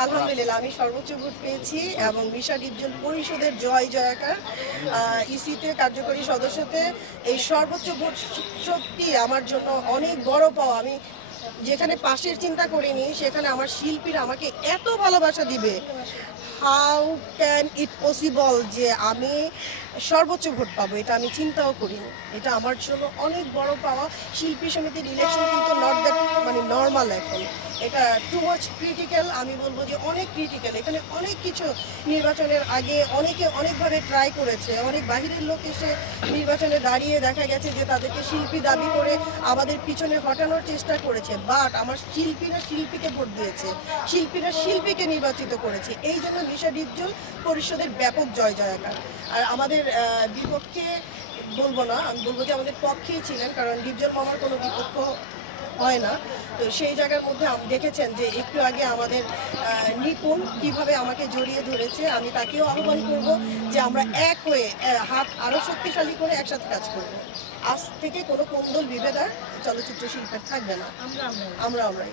আলহামদুলিল্লাহ আমি সর্বোচ্চ ভোট পেয়েছি এবং মিশা ডিপজল পরিষদের জয় জয়কার। ইসিতে কার্যকরী সদস্যতে এই সর্বোচ্চ ভোট সত্যি আমার জন্য অনেক বড় পাওয়া। আমি যেখানে পাশের চিন্তা করিনি সেখানে আমার শিল্পীরা আমাকে এত ভালোবাসা দিবে, হাউ ক্যান ইট পসিবল যে আমি সর্বোচ্চ ভোট পাবো, এটা আমি চিন্তাও করিনি। এটা আমার জন্য অনেক বড় পাওয়া। শিল্পী সমিতির ইলেকশন কিন্তু নট দ্যাট মানে নর্মাল, এখন এটা টু মাচ ক্রিটিক্যাল। আমি বলবো যে অনেক ক্রিটিক্যাল। এখানে অনেক কিছু নির্বাচনের আগে অনেকে অনেকভাবে ট্রাই করেছে, অনেক বাহিরের লোক এসে নির্বাচনে দাঁড়িয়ে দেখা গেছে যে তাদেরকে শিল্পী দাবি করে আমাদের পিছনে হটানোর চেষ্টা করেছে, বাট আমার শিল্পীরা শিল্পীকে ভোট দিয়েছে, শিল্পীরা শিল্পীকে নির্বাচিত করেছে। এই জন্য মিশা ডিপজল পরিষদের ব্যাপক জয় জয়কার। আর আমাদের বিপক্ষে বলবো না, আমি বলবো যে আমাদের পক্ষেই ছিলেন, কারণ ডিপজল মামার কোনো বিপক্ষ হয় না। তো সেই জায়গার মধ্যে দেখেছেন যে একটু আগে আমাদের নিপুণ কিভাবে আমাকে জড়িয়ে ধরেছে। আমি তাকেও আহ্বান করব যে আমরা এক হয়ে হাত আরও শক্তিশালী করে একসাথে কাজ করব। আজ থেকে কোনো কোন্দল বিভেদ আর চলচ্চিত্র শিল্পের থাকবে না, আমরা আমরাই।